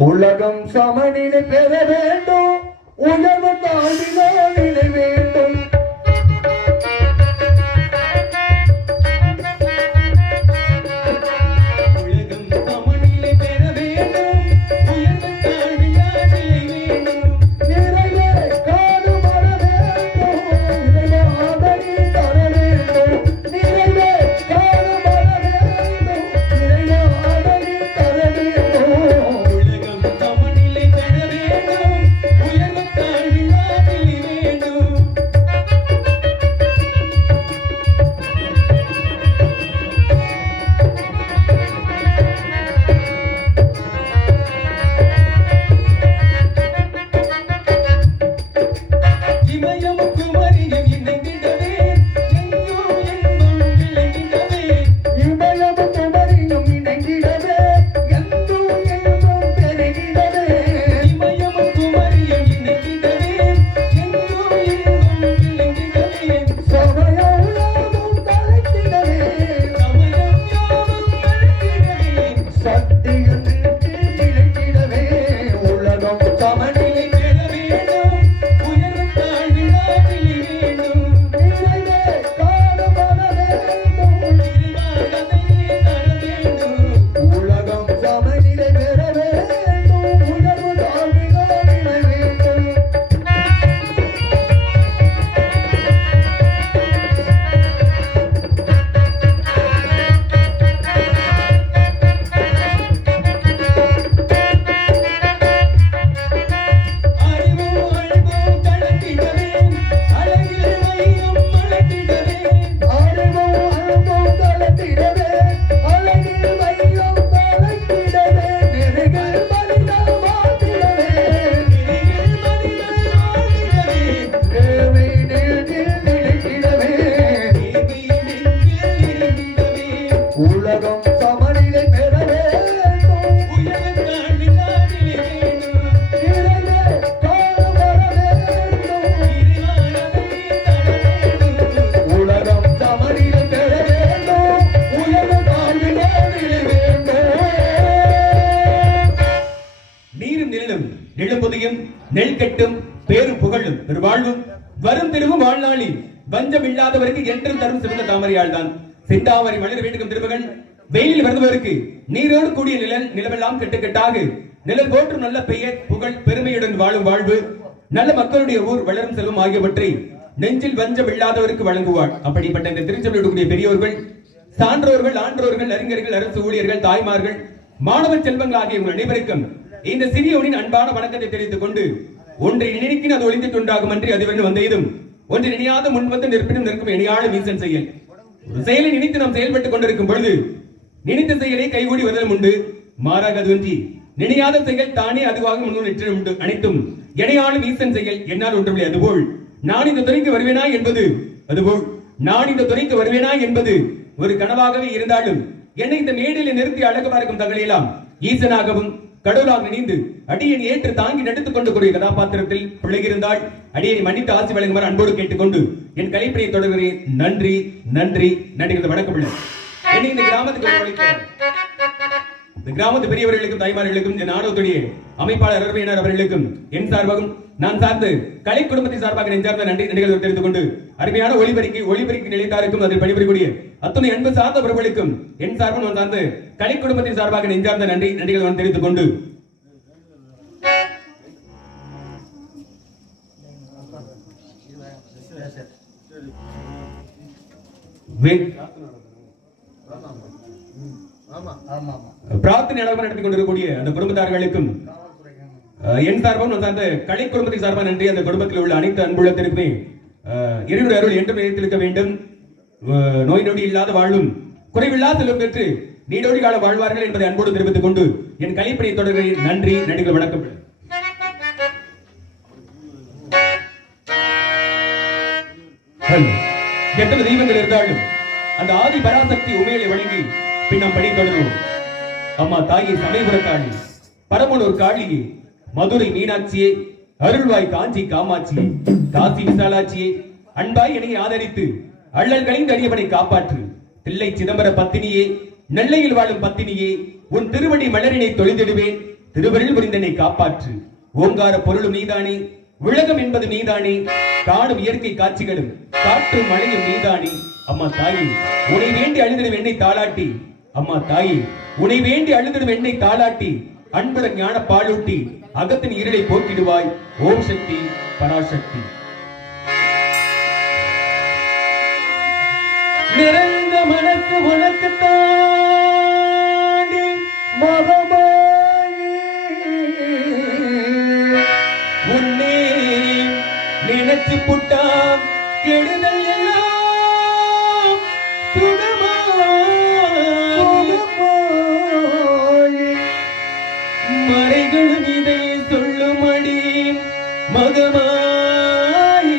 உலகம் சமநிலை பெற வேண்டும், உயர்வு தாழ்வினை வேண்டும். நெல் கட்டும் பேரு புகழும் பெருவாழ்வும் வரும் திருவும் வாழ்நாளில் வஞ்சம் இல்லாதவருக்கு என்றும் தரும் சிறந்த தாமரையாள் தான் செந்தாமரை மலர் வேண்டுகும் திருமகன் வெயில் வருபவருக்கு நீரோடு கூடிய நிலமெல்லாம் கெட்டுக்கட்டாக நிலம் போற்றும் நல்ல பெயர் புகழ் பெருமையுடன் வாழும் வாழ்வு நல்ல மக்களுடைய ஊர் வளரும் செல்வம் ஆகியவற்றை நெஞ்சில் வஞ்சம் இல்லாதவருக்கு வழங்குவாள். அப்படிப்பட்ட இந்த திருச்சபையுடைய பெரியோர்கள், சான்றோர்கள், ஆன்றோர்கள், அறிஞர்கள், அரசு ஊழியர்கள், தாய்மார்கள், மாணவ செல்வங்கள் ஆகிய உங்கள் அனைவருக்கும் இந்த சிறியோனின் அன்பான வணக்கத்தை தெரிவித்துக் கொண்டு, ஒன்றை நினைக்கின் அது ஒளிந்து தொண்டாகும் அன்றி அது வந்து வந்ததும் ஒன்று நினையாத முன்வந்து நிற்பினும் நிற்கும் இணையாள வீசன் செயல். ஒரு செயலை நினைத்து நாம் செயல்பட்டுக் கொண்டிருக்கும் பொழுது நினைத்த செயலை கைகூடி வருதலும் உண்டு, மாறாக அது ஒன்றி நினையாத செயல் தானே அதுவாக முன்னூறு நிற்கும் உண்டு. அனைத்தும் இணையாள வீசன் செயல் என்னால் ஒன்றுமில்லை. அதுபோல் நான் இந்த துறைக்கு வருவேனா என்பது ஒரு கனவாகவே இருந்தாலும் என்னை இந்த மேடையில் நிறுத்தி அழகு பார்க்கும் தகவலெல்லாம் ஈசனாகவும் கடவுளாக நினைந்து அடியனை ஏற்று தாங்கி நடித்துக் கொண்டு கூடிய கதாபாத்திரத்தில் பிழையிருந்தால் அடியனை மன்னித்து ஆசி வழங்குமாறு அன்போடு கேட்டுக்கொண்டு என் கலைப்பணியை தொடர்கிறேன். நன்றி நன்றி நன்றி. வணக்கம். என்னை இந்த கிராமத்துக்கு இந்த கிராமத்து பெரியவர்களுக்கும் தாய்மார்களுக்கும் இந்த நாடகத்துடைய அமைப்பாளர் அரவையினர் அவர்களுக்கும் என் சார்பாகவும் நான் சார்ந்து கலை குடும்பத்தின் சார்பாக நெஞ்சார்ந்த நன்றி நன்றிகளை தெரிவித்துக் கொண்டு அருமையான ஒளிபரிக்கு நிலைத்தாருக்கும் அதில் பணிபுரியக்கூடிய அத்துணை அன்பு சார்ந்த பிரபலுக்கும் என் சார்பும் நான் சார்ந்து கலை குடும்பத்தின் சார்பாக நெஞ்சார்ந்த நன்றி நன்றிகளை தெரிவித்துக் கொண்டு பிரார்த்தனை நடத்தி கொண்டிருக்கக்கூடிய அந்த குடும்பத்தார்களுக்கும் என் சார்பாகவும் சார்ந்த கலை குடும்பத்தின் சார்பாக நன்றி. அந்த குடும்பத்தில் உள்ள அனைத்து அன்புள்ளத்திற்குமே இறைவனுடைய அருள் என்று நிலைத்திருக்க வேண்டும். நோய் நொடி இல்லாத வாழும் குறைவில்லாத செல்வம் பெற்று நீடோடி கால வாழ்வார்கள் என்பதை அன்போடு தெரிவித்துக் கொண்டு என் கலைப்பணியை தொடர்கிறேன். நன்றி நன்றிகள். வணக்கம். எத்தனை தெய்வங்கள் இருந்தாலும் அந்த ஆதி பராசக்தி உமையிலை வழங்கி பின் நாம் பணி தொடர்வோம். அம்மா தாயை சமயபுரத்தாளி, பரமனூர் காளியே, மதுரை மீனாட்சியே, அருள்வாய் காஞ்சி காமாட்சியே, காசி விசாலாட்சியே, அன்பாய் என்னை ஆதரித்து அள்ளல் கலைந்து அடியவனை காப்பாற்று. தில்லை சிதம்பர பத்தினியே, நெல்லையில் வாழும் பத்தினியே, உன் திருவடி மலரினை தொழிந்திடுவேன். திருவருள் புரிந்தனை காப்பாற்று. ஓங்கார பொருளும் நீதானே, உலகம் என்பது நீதானே, காணும் இயற்கை காட்சிகளும் காற்றும் மழையும் நீதானே. அம்மா தாயே, உன்னை வேண்டி அழுதிடும் என்னை தாளாட்டி, அம்மா தாயே, உன்னை வேண்டி அழுதிடும் என்னை தாளாட்டி, அன்புடன் ஞான பாலூட்டி அகத்தின் இருளை போக்கிடுவாய். ஓம் சக்தி பராசக்தி. நிறைந்த மனசு உனக்கு தாண்டி மகமாயி உன்னே நினைச்சு புட்டா கெடுதல் எல்லாம் சுகமாயி மறைகளும் இதை சொல்லுமடி மகமாயி.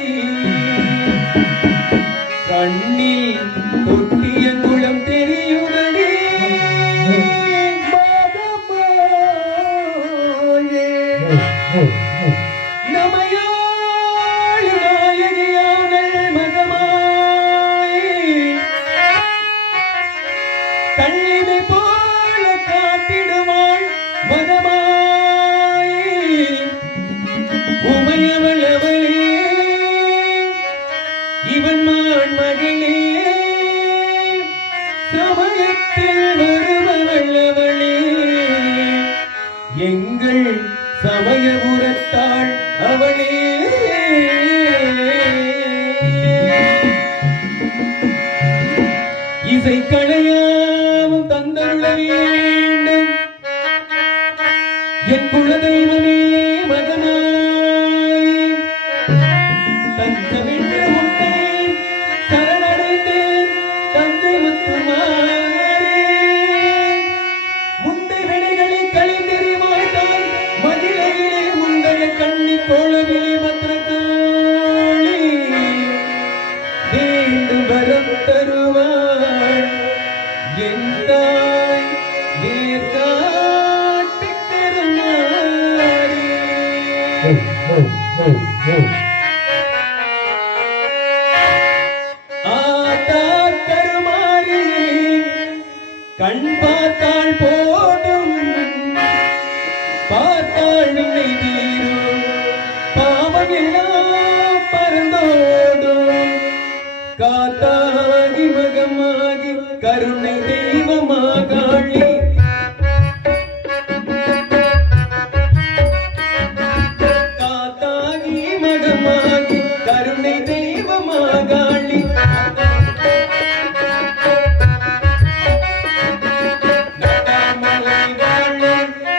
கண்ணில் தொட்டிய குளம் தெரியுதடி மகமாயி நமையாள் நாயகியானள் மகமாயி. கள்ளினை போல காத்திடுவாள் மகமாயி. உமையவள் அவளே, இவன் மான் மகளே, சமயத்தில் வருபவள் அவளே, எங்கள் சமயபுரத்தாள் அவளே. இசை களையாவும் தந்தருள வேண்டும் என் குலதெய்வமே மகனாய். தஞ்சமென்ற உன்னை சரணடைந்தேன் தஞ்சை முத்துமாரே. முந்தை வினைகளை கழிந்தெறிவாய்தான் மகிழையிலே முந்தைய கண்ணி கோளவிலே பத்திரத்தோழி வேண்டும் வரம் தருவாள் என் தாய் வேர்காட்டு கருமாரி. ஆத்தா கருமாரி கண் பார்த்தாள் போதும், பார்த்தாள் நிலை தீரும், பாவம் எல்லாம் பறந்தோடும். காத்தாகி மகமாகி கருணை தெய்வமாகாளி. காத்தாகி மகமாகி கருணை தெய்வமாகாளி.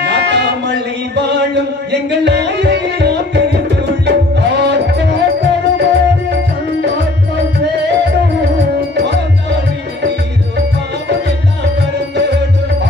நாட்டாமலை வாழும் எங்கள் நாயகியாம் திருத்தூளி. ஆத்தா கருமாரி சந்தாக்கள் தேடும் பாதாளி நீரும் பாவம் எல்லாம் பறந்தோடும்.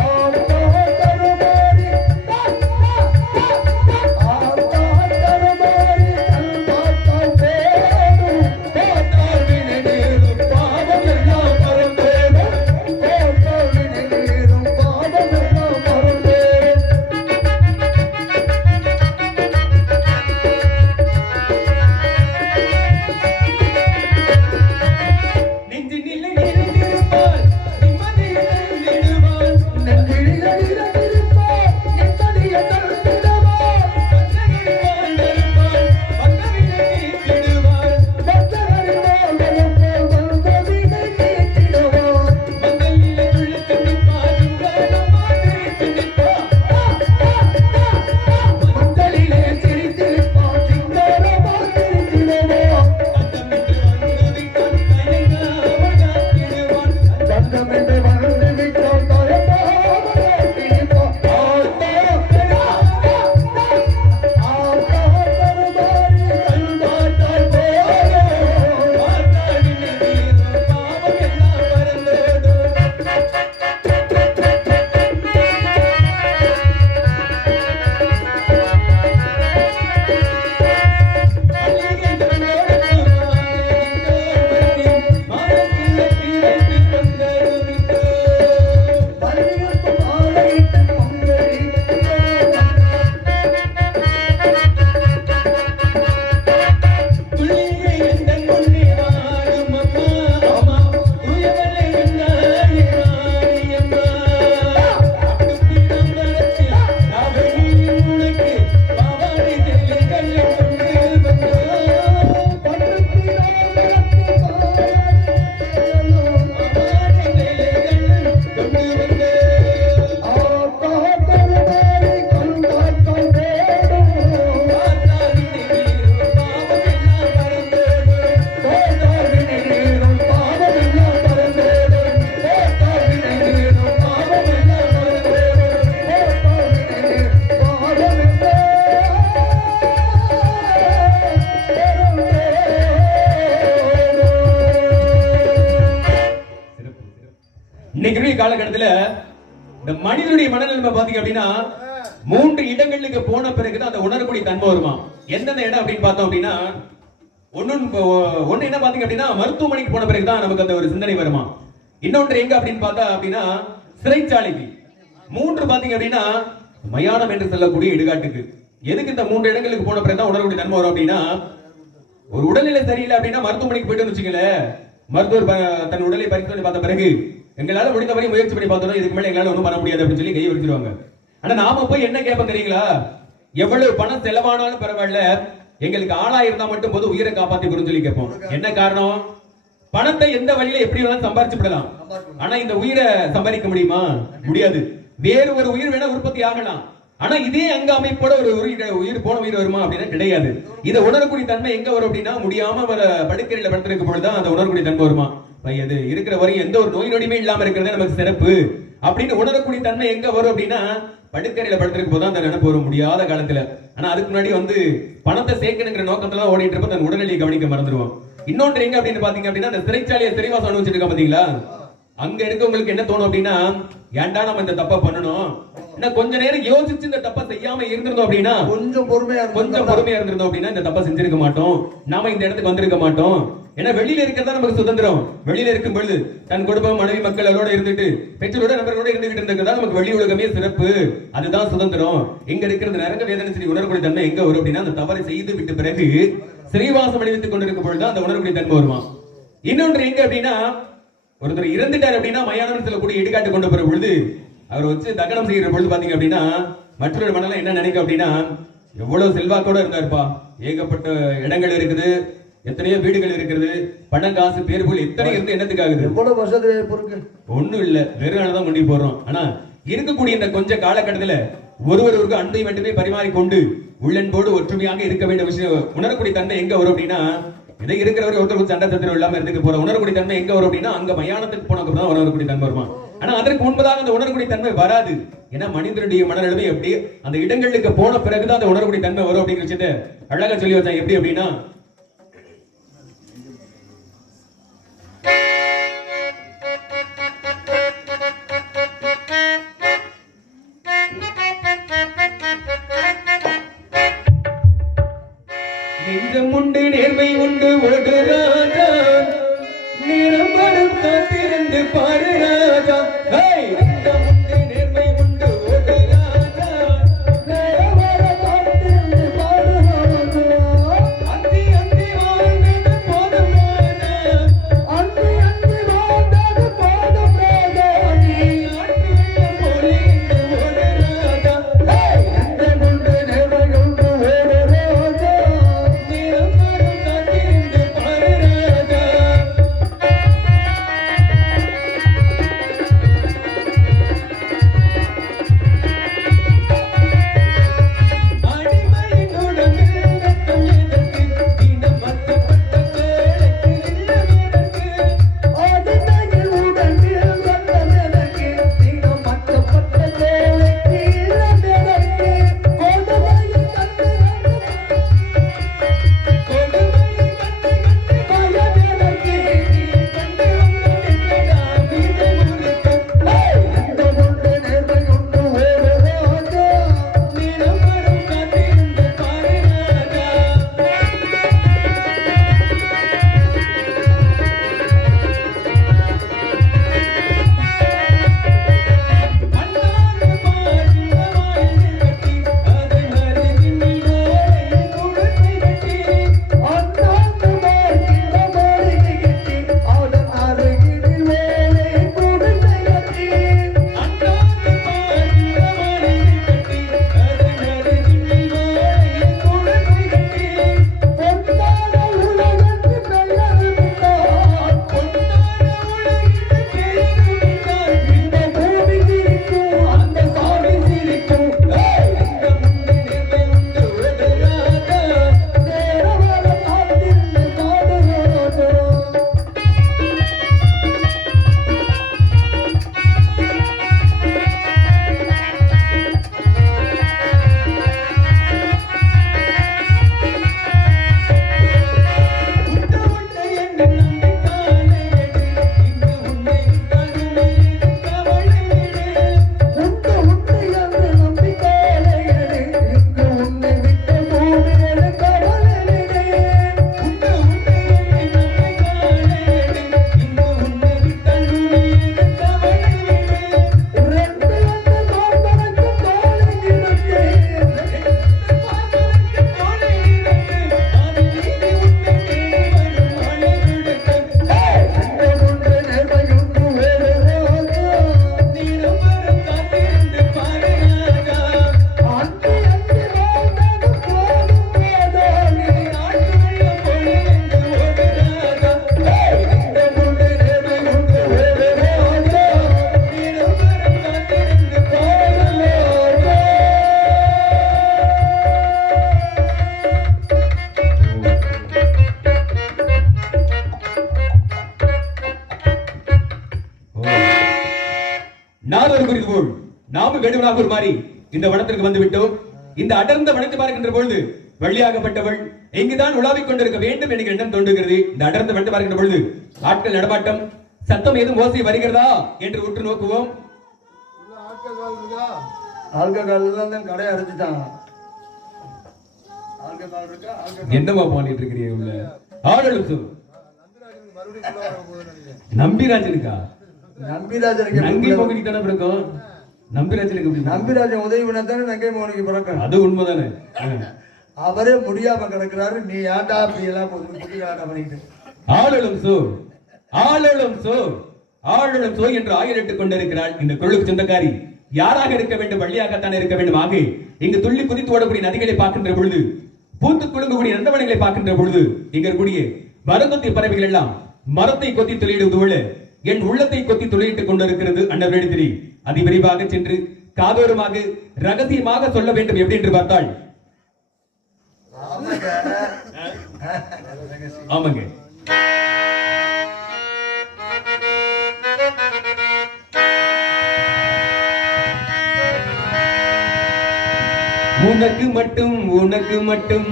காலகட்டத்துல இந்த மனிதனுடைய மனநிலைமை பாத்தீங்க அப்படின்னா 3 இடங்களுக்கு போன பிறகுதான் அந்த உணரக்கூடிய தன்மை வருமா. எந்தெந்த இடம் அப்படின்னு பார்த்தோம் அப்படின்னா ஒண்ணு என்ன பாத்தீங்க அப்படின்னா மருத்துவமனைக்கு போன பிறகுதான் நமக்கு அந்த ஒரு சிந்தனை வருமா. இன்னொன்று எங்க அப்படின்னு பார்த்தா அப்படின்னா சிறைச்சாலைக்கு. 3 பாத்தீங்க அப்படின்னா மயானம் என்று சொல்லக்கூடிய இடுகாட்டுக்கு. எதுக்கு இந்த 3 இடங்களுக்கு போன பிறகுதான் உணரக்கூடிய தன்மை வரும் அப்படின்னா, ஒரு உடல்நிலை சரியில்லை அப்படின்னா மருத்துவமனைக்கு போயிட்டு வச்சுக்கல, மருத்துவர் தன் உடலை பரிசோதனை பார்த்த பிறகு எங்களால முடிந்தவரை முயற்சி பண்ணி பார்த்தோம், இதுக்கு மேல எங்களால ஒண்ணும் பண்ண முடியாது அப்படின்னு சொல்லி கை வச்சிருவாங்க. ஆனா நாம போய் என்ன கேட்போம் தெரியுங்களா, எவ்வளவு பணம் செலவானாலும் பரவாயில்ல, எங்களுக்கு ஆளா இருந்தா மட்டும் போது உயிரை காப்பாத்தி கொடுன்னு சொல்லி கேட்போம். என்ன காரணம்? பணத்தை எந்த வழியில எப்படி வேணாலும் சம்பாரிச்சு விடலாம், ஆனா இந்த உயிரை சம்பாதிக்க முடியுமா? முடியாது. வேறு ஒரு உயிர் வேணா உற்பத்தி ஆகலாம், ஆனா இதே அங்க அமைப்போட ஒரு உயிர் போன உயிர் வருமா அப்படின்னா கிடையாது. இதை உணரக்கூடிய தன்மை எங்க வரும் அப்படின்னா முடியாம படுக்கையில படுத்திருக்கும் பொழுதுதான் அந்த உணரக்கூடிய தன்மை வருமா. அது இருக்கிற வரையும் எந்த ஒரு நோய் நொடியுமே இல்லாம இருக்கிறதே நமக்கு சிறப்பு அப்படின்னு உணரக்கூடிய தன்மை எங்க வரும் அப்படின்னா படுக்கையில படுத்திருக்கும் போதுதான் அந்த நினைப்பு வரும் முடியாத காலத்துல. ஆனா அதுக்கு முன்னாடி பணத்தை சேர்க்கணுங்கிற நோக்கத்துல ஓடிட்டு இருப்ப தன் உடல்நிலையை கவனிக்க மறந்துடுவோம். இன்னொன்று எங்க அப்படின்னு பாத்தீங்க அப்படின்னா அந்த சிறைச்சாலையை சிறைவாசம் அனுபவிச்சிருக்கோம் பாத்தீங்களா, அங்க இருக்கவங்களுக்கு என்ன தோணும் அப்படின்னா, ஏன்டா நம்ம இந்த தப்பை பண்ணணும், கொஞ்ச நேரம் யோசிச்சு இந்த தப்பை செய்யாம இருந்திருந்தோம் அப்படின்னா, கொஞ்சம் பொறுமையா இருந்திருந்தோம் அப்படின்னா இந்த தப்பை செஞ்சிருக்க மாட்டோம், நாம இந்த இடத்துக்கு வந்திருக்க மாட்டோம். ஏன்னா வெளியில இருக்கிறதா நமக்கு சுதந்திரம். வெளியில இருக்கும் பொழுது தன் குடும்பம் மனைவி மக்களோட இருந்துட்டு பெற்றோரோட நபர்களோட இருந்துகிட்டு இருந்ததுதான் நமக்கு வெளி உலகமே சிறப்பு, அதுதான் சுதந்திரம். எங்க இருக்கிறது நரக வேதனை சரி உணரக்கூடிய தன்மை எங்க வரும் அப்படின்னா அந்த தவறை செய்து விட்டு பிறகு சிறைவாசம் அணிவித்துக் கொண்டிருக்கும் பொழுதுதான் அந்த உணரக்கூடிய தன்மை வருமா. இன்னொன்று எங்க அப்படின்னா ஒருத்தர் இறந்துட்டார் அப்படின்னா மயானம் சொல்லக்கூடிய இடுகாட்டு கொண்டு போற பொழுது அவர் வச்சு தகனம் செய்யற பொழுது பாத்தீங்க அப்படின்னா மற்றொரு மனலாம் என்ன நினைக்கும் அப்படின்னா, எவ்வளவு செல்வாக்கோட இருந்தாருப்பா, ஏகப்பட்ட இடங்கள் இருக்குது, எத்தனையோ வீடுகள் இருக்கிறது, பணம் காசு பேர் போல் எத்தனை இருந்து என்னத்துக்காகுது, எவ்வளவு வசதி இருக்கு, ஒண்ணும் இல்ல வெறும் கொண்டு போறோம். ஆனா இருக்கக்கூடிய இந்த கொஞ்ச காலகட்டத்துல ஒருவருக்கு அன்பை மட்டுமே பரிமாறிக்கொண்டு உள்ளன்போடு ஒற்றுமையாக இருக்க வேண்டிய விஷயம் உணரக்கூடிய தன்மை எங்க வரும் அப்படின்னா, இதை இருக்கிறவரை ஒருத்தருக்கு சண்டை சத்திரம் இல்லாம இருந்துட்டு போற உணரக்கூடிய தன்மை எங்க வரும் அப்படின்னா அங்க மயானத்துக்கு போனதுக்கு தான் உணரக்கூடிய தன்மை வருமா. ஆனா அதற்கு முன்பதாக அந்த உணரக்கூடிய தன்மை வராது. ஏன்னா மனிதனுடைய மனநிலைமை எப்படி அந்த இடங்களுக்கு போன பிறகுதான் அந்த உணரக்கூடிய தன்மை வரும் அப்படிங்கிற விஷயத்தை அழகா சொல்லி வச்சாங்க. எப்படி அப்படின்னா நெஞ்சம் உண்டு நேர்மை உண்டு ஓடு ராஜா, நேரம் வரும் காத்திருந்து பாரு ராஜா. நெஞ்சம் உண்டு நேர்மை உண்டு ஓடு ராஜா, நேரம் வரும் காத்திருந்து பாரு ராஜா. அந்தி அந்தி வாழ்ந்தது போதும் ராஜா, அந்தி அந்தி வாழ்ந்தது போதும் ராஜா, நீ ஆட்டு வெள்ளம் போல இந்த ஓடு ராஜா. நெஞ்சம் உண்டு நேர்மை உண்டு ஓடு ராஜா, நேரம் வரும் காத்திருந்து பாரு ராஜா. காப்பு வேடுவனாக ஒரு மாறி இந்த வனத்திற்கு வந்து விட்டோம். இந்த அடர்ந்த வனத்தை பார்க்கின்ற பொழுது வள்ளியாகப்பட்டவள் இங்குதான் உலாவிக் கொண்டிருக்க வேண்டும் என்கிற எண்ணம் தோன்றுகிறது. இந்த அடர்ந்த வனத்தை பார்க்கின்ற பொழுது ஆட்கள் நடமாட்டம் சத்தம் ஏதும் ஓசை வருகிறதா என்று உற்று நோக்குவோம். ஆல்கஹால் கடையை அடைச்சிட்டாங்க. என்னமா பண்ணிட்டு இருக்கிறீங்க உள்ள ஆளும் நம்பிராஜனுக்கா? நம்பிராஜனுக்கு நங்கை மோகினி தானே பிறக்கும். நம்பிராஜனுக்கு நம்பிராஜன் உதவி பண்ணாதானே நங்கை மோகினிக்கு பிறக்கும். அது உண்மைதானே. அவரே முடியாம கிடக்குறாரு. நீ ஏன்டா அப்படி எல்லாம் பண்ணிட்டு ஆளும் சோ ஆளும் சோ ஆளும் சோ என்று ஆயிரட்டு கொண்டிருக்கிறாள். இந்த குரலுக்கு சொந்தக்காரி யாராக இருக்க வேண்டும்? வள்ளியாகத்தான் இருக்க வேண்டும். ஆக இங்கு துள்ளி குதித்து ஓடக்கூடிய நதிகளை பார்க்கின்ற பொழுது, பூத்து குலுங்கக்கூடிய நந்தவனங்களை பார்க்கின்ற பொழுது, இங்க இருக்கக்கூடிய மரங்கொத்தி பறவைகள் எல்லாம் மரத்தை கொத்தி துளையிடுவது போல என் உள்ளத்தை கொத்தி துளையிட்டுக் கொண்டிருக்கிறது. அண்டவேடி அதி விரைவாக சென்று காதோரமாக ரகசியமாக சொல்ல வேண்டும். எப்படி என்று பார்த்தால், ஆமாங்க, உனக்கு மட்டும்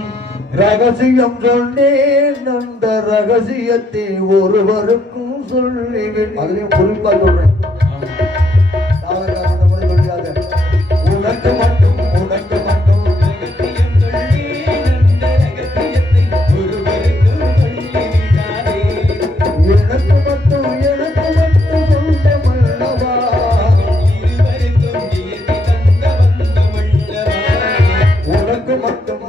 ரகசியம் சொன்னேன். அந்த ரகசியத்தை ஒருவருக்கும் சொல்லுவேன். அதுலயும் குறிப்பா சொல்றேன். உனக்கு மட்டும் ரகசியம் சொல்லேன். அந்த ரகசியத்தை ஒருவருக்கும் சொல்லிவிடாதே. எனக்கு மட்டும் சொந்தமல்லவா. இருவருக்கும் இயற்கை தந்த பந்தமல்லவா. உனக்கு மட்டும்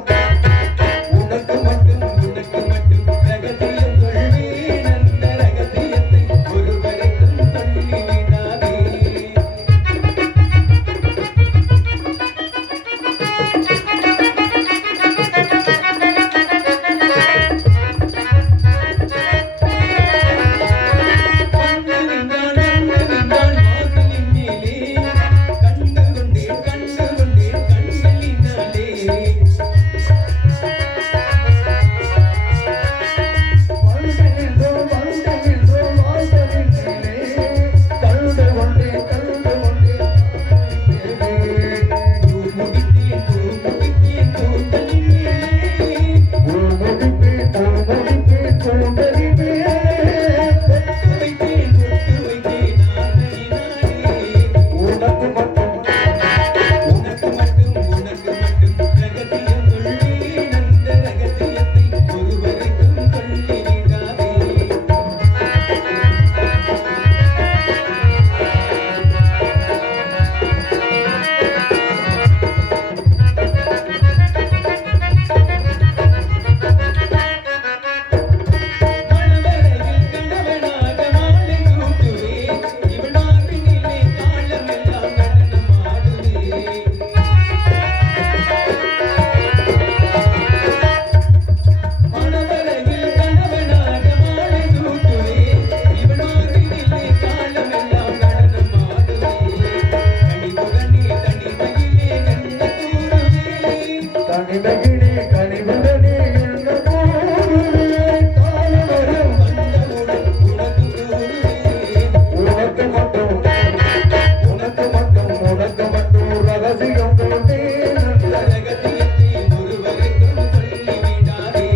ரகசியம் சொல்வேன். அந்த ரகசியத்தை ஒருவருக்கும் சொல்லிவிடாதே.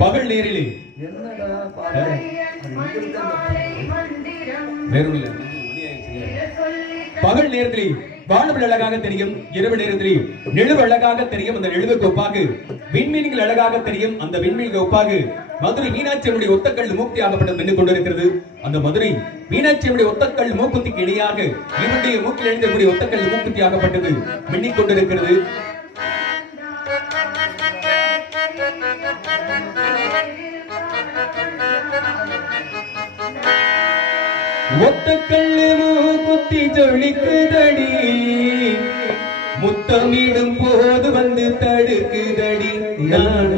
பகல் நேரிலே பகல் நேரத்திலே வானவில் அழகாக தெரியும், இரவு நேரத்திலே நிலவு அழகாக தெரியும். அந்த நிலவுக்கு ஒப்பாக விண்மீன்கள் அழகாக தெரியும். அந்த விண்மீன்கள் ஒப்பாக மதுரை மீனாட்சியனுடைய ஒத்தக்கல் மூக்குத்தி ஆகப்பட்டது நின்று கொண்டிருக்கிறது. அந்த மதுரை மீனாட்சியனுடைய ஒத்தக்கல் மூக்குத்திக்கு இணையாக இவருடைய மூக்கில் எழுந்தக்கூடிய ஒத்தக்கல் மூக்குத்தி ஆகப்பட்டது மின்னிக் கொண்டிருக்கிறது. ஒத்தக்கல்லு மூக்குத்தி ஜொலிக்குதடி, முத்தமிடும் போது வந்து தடுக்குதடி.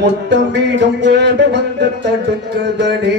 முத்தமிடும் போது வந்து தடுக்குதடி.